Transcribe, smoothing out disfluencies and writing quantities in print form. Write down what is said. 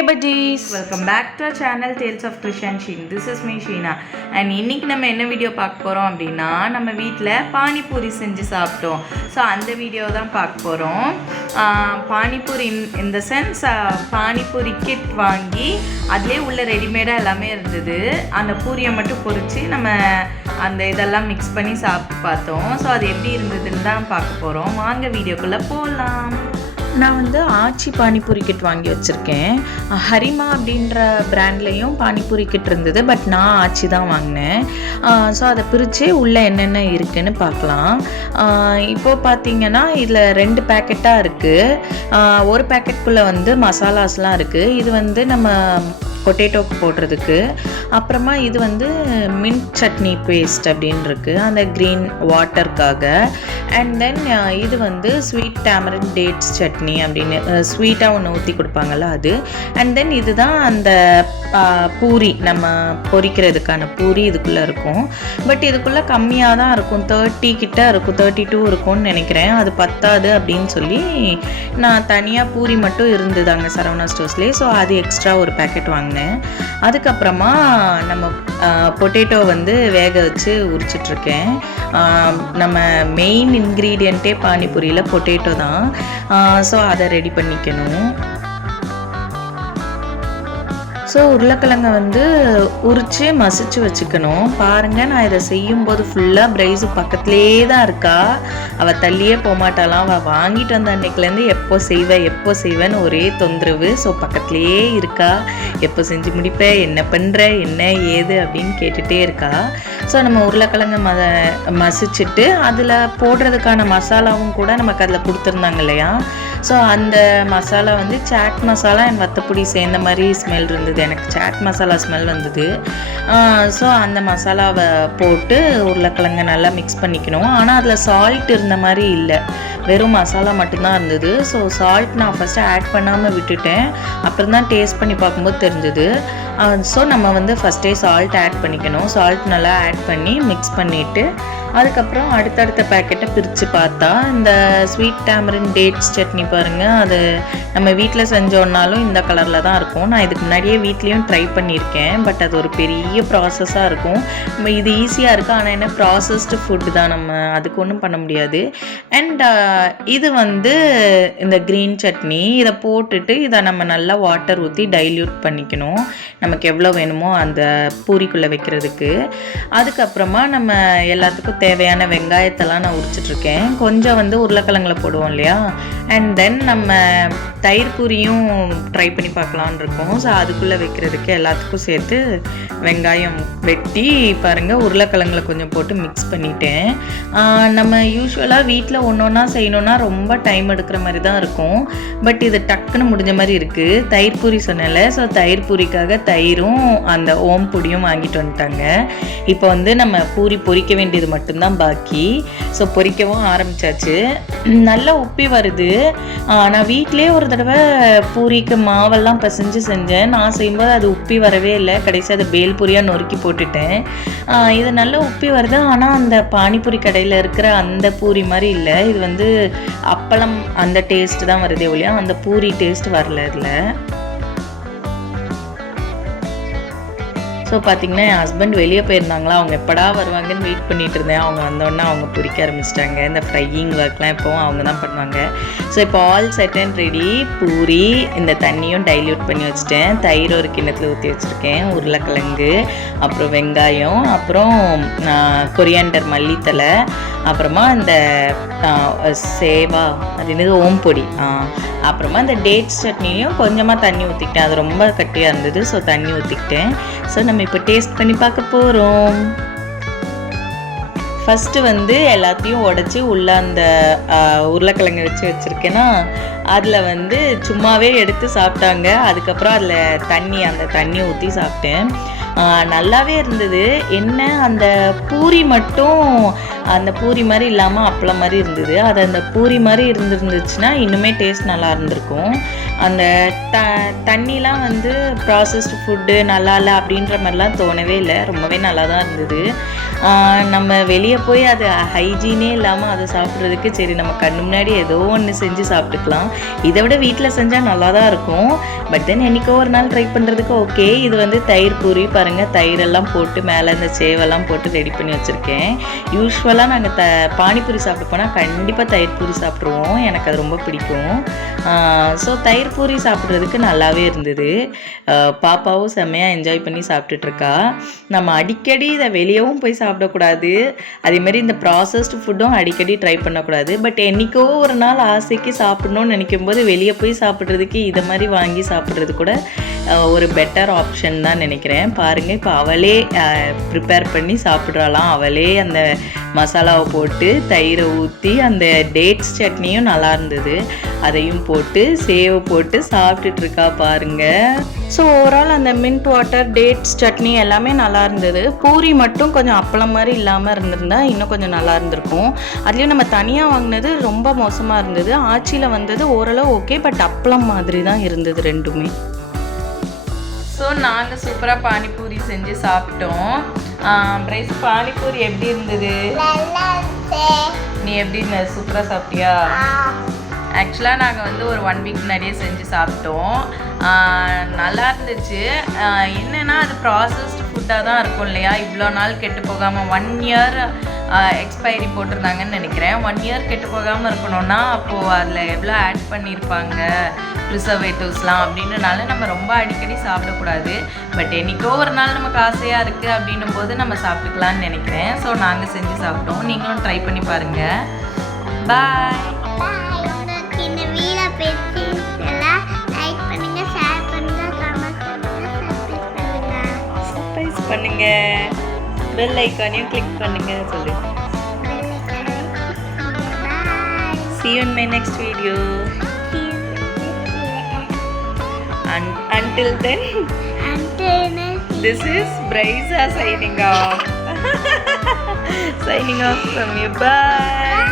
Hey buddies, welcome back to our channel Tales of Krish and Sheen. This is me Sheena and இன்னைக்கு நம்ம என்ன video பார்க்க போறோம் அப்படினா நம்ம வீட்ல பானிபூரி செஞ்சு சாப்பிட்டோம். ஸோ அந்த வீடியோ தான் பார்க்க போறோம். Panipuri in the sense panipuri kit வாங்கி அதிலே உள்ள ரெடிமேடாக எல்லாமே இருந்தது. அந்த பூரியை மட்டும் பொரிச்சு நம்ம அந்த இதெல்லாம் மிக்ஸ் பண்ணி சாப்பிட்டு பார்த்தோம். ஸோ அது எப்படி இருந்ததுன்னு தான் பார்க்க போகிறோம். வாங்க வீடியோக்குள்ளே போகலாம். நான் வந்து ஆச்சி பானிபூரி கிட் வாங்கி வச்சுருக்கேன். ஹரிமா அப்படின்ற பிராண்ட்லேயும் பானிபூரி கிட் இருந்தது, பட் நான் ஆச்சி தான் வாங்கினேன். ஸோ அதை பிரித்து உள்ளே என்னென்ன இருக்குதுன்னு பார்க்கலாம். இப்போது பார்த்தீங்கன்னா இதில் 2 பேக்கெட்டாக இருக்குது. ஒரு பேக்கெட்டுக்குள்ளே வந்து மசாலாஸ்லாம் இருக்குது. இது வந்து நம்ம பொட்டேட்டோக்கு போடுறதுக்கு. அப்புறமா இது வந்து மின்ட் சட்னி பேஸ்ட் அப்படின்னு இருக்குது, அந்த க்ரீன் வாட்டருக்காக. அண்ட் தென் இது வந்து ஸ்வீட் டேமரின் டேட்ஸ் சட்னி அப்படின்னு ஸ்வீட்டாக ஒன்று ஊற்றி கொடுப்பாங்கள்ல அது. அண்ட் தென் இதுதான் அந்த பூரி, நம்ம பொரிக்கிறதுக்கான பூரி இதுக்குள்ளே இருக்கும். பட் இதுக்குள்ளே கம்மியாக தான் இருக்கும், 30 கிட்ட இருக்கும், 32 இருக்கும்னு நினைக்கிறேன். அது பத்தாது அப்படின்னு சொல்லி நான் தனியாக பூரி மட்டும் இருந்தது அங்கே சரவணா ஸ்டோர்ஸ்லேயே. ஸோ அது எக்ஸ்ட்ரா ஒரு பேக்கெட் வாங்கினேன். அதுக்கப்புறமா நம்ம பொட்டேட்டோ வந்து வேக வச்சு உரிச்சிட்ருக்கேன். நம்ம மெயின் இன்க்ரீடியண்ட்டே பானிபூரியில் பொட்டேட்டோ தான். ஸோ அதை ரெடி பண்ணிக்கணும். ஸோ உருளைக்கிழங்க வந்து உரித்து மசிச்சு வச்சுக்கணும். பாருங்கள், நான் இதை செய்யும்போது ஃபுல்லாக பிரைஸு பக்கத்துலேயே தான் இருக்கா. அவள் தள்ளியே போகமாட்டாலாம். அவள் வாங்கிட்டு வந்த அன்னைக்குலேருந்து எப்போ செய்வேன்னு ஒரே தொந்தரவு. ஸோ பக்கத்துலேயே இருக்கா, எப்போ செஞ்சு முடிப்பேன், என்ன பண்ணுற, என்ன ஏது அப்படின்னு கேட்டுகிட்டே இருக்கா. ஸோ நம்ம உருளைக்கிழங்க மசிச்சுட்டு அதில் போடுறதுக்கான மசாலாவும் கூட நமக்கு அதில் கொடுத்துருந்தாங்க இல்லையா. ஸோ அந்த மசாலா வந்து சாட் மசாலா அண்ட் வத்தப்பொடி சேர்ந்த மாதிரி ஸ்மெல் இருந்தது. எனக்கு சாட் மசாலா ஸ்மெல் வந்தது. ஸோ அந்த மசாலாவை போட்டு உருளைக்கிழங்க நல்லா மிக்ஸ் பண்ணிக்கணும். ஆனால் அதில் சால்ட் இருந்த மாதிரி இல்லை, வெறும் மசாலா மட்டும்தான் இருந்தது. ஸோ சால்ட் நான் ஃபஸ்ட்டு ஆட் பண்ணாமல் விட்டுட்டேன். அப்புறம் தான் டேஸ்ட் பண்ணி பார்க்கும்போது தெரிஞ்சது. ஸோ நம்ம வந்து ஃபஸ்ட்டே சால்ட் ஆட் பண்ணிக்கணும். சால்ட் நல்லா ஆட் பண்ணி மிக்ஸ் பண்ணிவிட்டு அதுக்கப்புறம் அடுத்தடுத்த பேக்கெட்டை பிரித்து பார்த்தா இந்த ஸ்வீட் டேமரின் டேட்ஸ் சட்னி பாருங்கள், அது நம்ம வீட்டில் செஞ்சோன்னாலும் இந்த கலரில் தான் இருக்கும். நான் இதுக்கு முன்னாடியே வீட்லேயும் ட்ரை பண்ணியிருக்கேன். பட் அது ஒரு பெரிய ப்ராசஸாக இருக்கும். நம்ம இது ஈஸியாக இருக்குது, ஆனால் என்ன ப்ராசஸ்டு ஃபுட்டு தான், நம்ம அதுக்கு ஒன்றும் பண்ண முடியாது. அண்ட் இது வந்து இந்த க்ரீன் சட்னி, இதை போட்டுட்டு இதை நம்ம நல்லா வாட்டர் ஊற்றி டைல்யூட் பண்ணிக்கணும், நமக்கு எவ்வளோ வேணுமோ அந்த பூரிக்குள்ளே வைக்கிறதுக்கு. அதுக்கப்புறமா நம்ம எல்லாத்துக்கும் தேவையான வெங்காயத்தெல்லாம் நான் உரிச்சிட்ருக்கேன். கொஞ்சம் வந்து உருளைக்கிழங்குல போடுவோம் இல்லையா. அண்ட் தென் நம்ம தயிர் பூரியும் ட்ரை பண்ணி பார்க்கலான்னு இருக்கோம். ஸோ அதுக்குள்ளே வைக்கிறதுக்கு எல்லாத்துக்கும் சேர்த்து வெங்காயம் வெட்டி பாருங்கள் உருளைக்கிழங்குல கொஞ்சம் போட்டு மிக்ஸ் பண்ணிட்டேன். நம்ம யூஸ்வலாக வீட்டில் ஒன்று ஒன்றா செய்யணுன்னா ரொம்ப டைம் எடுக்கிற மாதிரி தான் இருக்கும். பட் இது டக்குன்னு முடிஞ்ச மாதிரி இருக்குது. தயிர் பூரி சொன்னேன்ல, ஸோ தயிர் பூரிக்காக தயிரும் அந்த ஓம் பொடியும் வாங்கிட்டு வந்துட்டாங்க. இப்போ வந்து நம்ம பூரி பொரிக்க வேண்டியது மட்டும்தான் பாக்கி. ஸோ பொரிக்கவும் ஆரம்பித்தாச்சு. நல்லா உப்பி வருது. நான் வீட்டிலே ஒரு தடவை பூரிக்கு மாவெல்லாம் பிசைஞ்சு செஞ்சேன். நான் செய்யும்போது அது உப்பி வரவே இல்லை. கடைசி அதை பேல் பூரியாக நொறுக்கி போட்டுட்டேன். இது நல்லா உப்பி வருது. ஆனால் அந்த பானிபூரி கடையில் இருக்கிற அந்த பூரி மாதிரி இல்லை. இது வந்து அப்பளம் அந்த டேஸ்ட் தான் வருதே ஒழியா அந்த பூரி டேஸ்ட் வரல இதில். ஸோ பார்த்திங்கன்னா என் ஹஸ்பண்ட் வெளியே போயிருந்தாங்களா, அவங்க எப்படா வருவாங்கன்னு வெயிட் பண்ணிகிட்டு இருந்தேன். அவங்க வந்தோடனே அவங்க பொரிக்க ஆரம்பிச்சிட்டாங்க. இந்த ஃப்ரையிங் ஒர்க்லாம் இப்போவும் அவங்க தான் பண்ணுவாங்க. ஸோ இப்போ all set and ready. Puri, இந்த தண்ணியும் டைல்யூட் பண்ணி வச்சுட்டேன். தயிர் ஒரு கிண்ணத்தில் ஊற்றி வச்சுருக்கேன். உருளைக்கிழங்கு, அப்புறம் வெங்காயம், அப்புறம் கொரியாண்டர் மல்லித்தலை, அப்புறமா இந்த சேவா அது என்னது ஓம் பொடி, அப்புறமா இந்த டேட்ஸ் சட்னியும் கொஞ்சமாக தண்ணி ஊற்றிக்கிட்டேன். அது ரொம்ப கட்டியாக இருந்தது. ஸோ தண்ணி ஊற்றிக்கிட்டேன். ஸோ நம்ம இப்போ டேஸ்ட் பண்ணி பார்க்க போகிறோம். ஃபஸ்ட்டு வந்து எல்லாத்தையும் உடச்சி உள்ள அந்த உருளைக்கிழங்கு வச்சுருக்கேன்னா அதில் வந்து சும்மாவே எடுத்து சாப்பிட்டாங்க. அதுக்கப்புறம் அதில் அந்த தண்ணி ஊற்றி சாப்பிட்டேன். நல்லாவே இருந்தது. என்ன அந்த பூரி மட்டும் அந்த பூரி மாதிரி இல்லாமல் அப்பளம் மாதிரி இருந்தது. அது அந்த பூரி மாதிரி இருந்துருந்துச்சுன்னா இன்னுமே டேஸ்ட் நல்லா இருந்திருக்கும். அந்த தண்ணிலாம் வந்து ப்ராசஸ்டு ஃபுட்டு நல்லா இல்லை அப்படின்ற மாதிரிலாம் தோணவே இல்லை. ரொம்பவே நல்லா தான் இருந்தது. நம்ம வெளியே போய் அது ஹைஜீனே இல்லாமல் அதை சாப்பிட்றதுக்கு சரி நம்ம கண்ணு முன்னாடி ஏதோ ஒன்று செஞ்சு சாப்பிட்டுக்கலாம். இதை விட வீட்டில் செஞ்சால் நல்லா தான் இருக்கும். பட் தென் என்றைக்கோ ஒரு நாள் ட்ரை பண்ணுறதுக்கு ஓகே. இது வந்து தயிர் பூரி பாருங்கள், தயிரெல்லாம் போட்டு மேலே இந்த சேவெல்லாம் போட்டு ரெடி பண்ணி வச்சுருக்கேன். யூஸ்வலாக நாங்கள் பானிபூரி சாப்பிட போனால் கண்டிப்பாக தயிர் பூரி சாப்பிட்ருவோம். எனக்கு அது ரொம்ப பிடிக்கும். ஸோ தயிர் பூரி சாப்பிட்றதுக்கு நல்லாவே இருந்தது. பாப்பாவும் செம்மையாக என்ஜாய் பண்ணி சாப்பிட்டுட்ருக்கா. நம்ம அடிக்கடி இதை வெளியவும் போய் சாப்பிடக்கூடாது, அதேமாதிரி இந்த ப்ராசஸ்டு ஃபுட்டும் அடிக்கடி ட்ரை பண்ணக்கூடாது. பட் என்றைக்கோ ஒரு நாள் ஆசைக்கு சாப்பிட்ணுன்னு நினைக்கும்போது வெளியே போய் சாப்பிட்றதுக்கு இதை மாதிரி வாங்கி சாப்பிட்றது கூட ஒரு பெட்டர் ஆப்ஷன் தான் நினைக்கிறேன். பாருங்கள், இப்போ அவளே ப்ரிப்பேர் பண்ணி சாப்பிட்றாலாம். அவளே அந்த மசாலாவை போட்டு தயிரை ஊற்றி அந்த டேட்ஸ் சட்னியும் நல்லா இருந்தது, அதையும் போட்டு சேவை போட்டு சாப்பிட்டுட்ருக்கா பாருங்கள். ஸோ ஓவரால் அந்த மின்ட் வாட்டர் டேட்ஸ் சட்னி எல்லாமே நல்லா இருந்தது. பூரி மட்டும் கொஞ்சம் அப்பளம் மாதிரி இல்லாமல் இருந்திருந்தா இன்னும் கொஞ்சம் நல்லா இருந்திருக்கும். அதுலேயும் நம்ம தனியாக வாங்கினது ரொம்ப மோசமாக இருந்தது. ஆச்சியில் வந்தது ஓரளவு ஓகே, பட் அப்பளம் மாதிரி தான் இருந்தது ரெண்டுமே. ஸோ நாங்கள் சூப்பராக பானிபூரி செஞ்சு சாப்பிட்டோம். பிரைஸ் பானிபூரி எப்படி இருந்தது? நீ எப்படி சூப்பராக சாப்பிட்டியா? ஆக்சுவலாக நாங்கள் வந்து ஒரு 1 வீக் முன்னாடியே செஞ்சு சாப்பிட்டோம். நல்லா இருந்துச்சு. என்னென்னா அது ப்ராசஸ்டு ஃபுட்டாக தான் இருக்கும் இல்லையா, இவ்வளோ நாள் கெட்டு போகாமல் 1 இயர் எக்ஸ்பைரி போட்டிருந்தாங்கன்னு நினைக்கிறேன். 1 இயர் கெட்டு போகாமல் இருக்கணும்னா அப்போது அதில் எவ்வளோ ஆட் பண்ணியிருப்பாங்க ப்ரிசர்வேட்டிவ்ஸ்லாம் அப்படின்றனால நம்ம ரொம்ப அடிக்கடி சாப்பிடக்கூடாது. பட் என்றைக்கோ ஒரு நாள் நமக்கு ஆசையாக இருக்குது அப்படின்னும் போது நம்ம சாப்பிட்டுக்கலான்னு நினைக்கிறேன். ஸோ நாங்கள் செஞ்சு சாப்பிட்டோம். நீங்களும் ட்ரை பண்ணி பாருங்கள். பாய். இந்த வீடியோ பிடிச்சிருந்தா லைக் பண்ணுங்க, ஷேர் பண்ணுங்க, கமெண்ட் பண்ணுங்க, சப்ஸ்கிரைப் பண்ணுங்க, பெல் ஐகானையும் கிளிக் பண்ணுங்க. சொல்லு. See you in my next video. Until then, this is Bryza signing off. Signing off from you. Bye.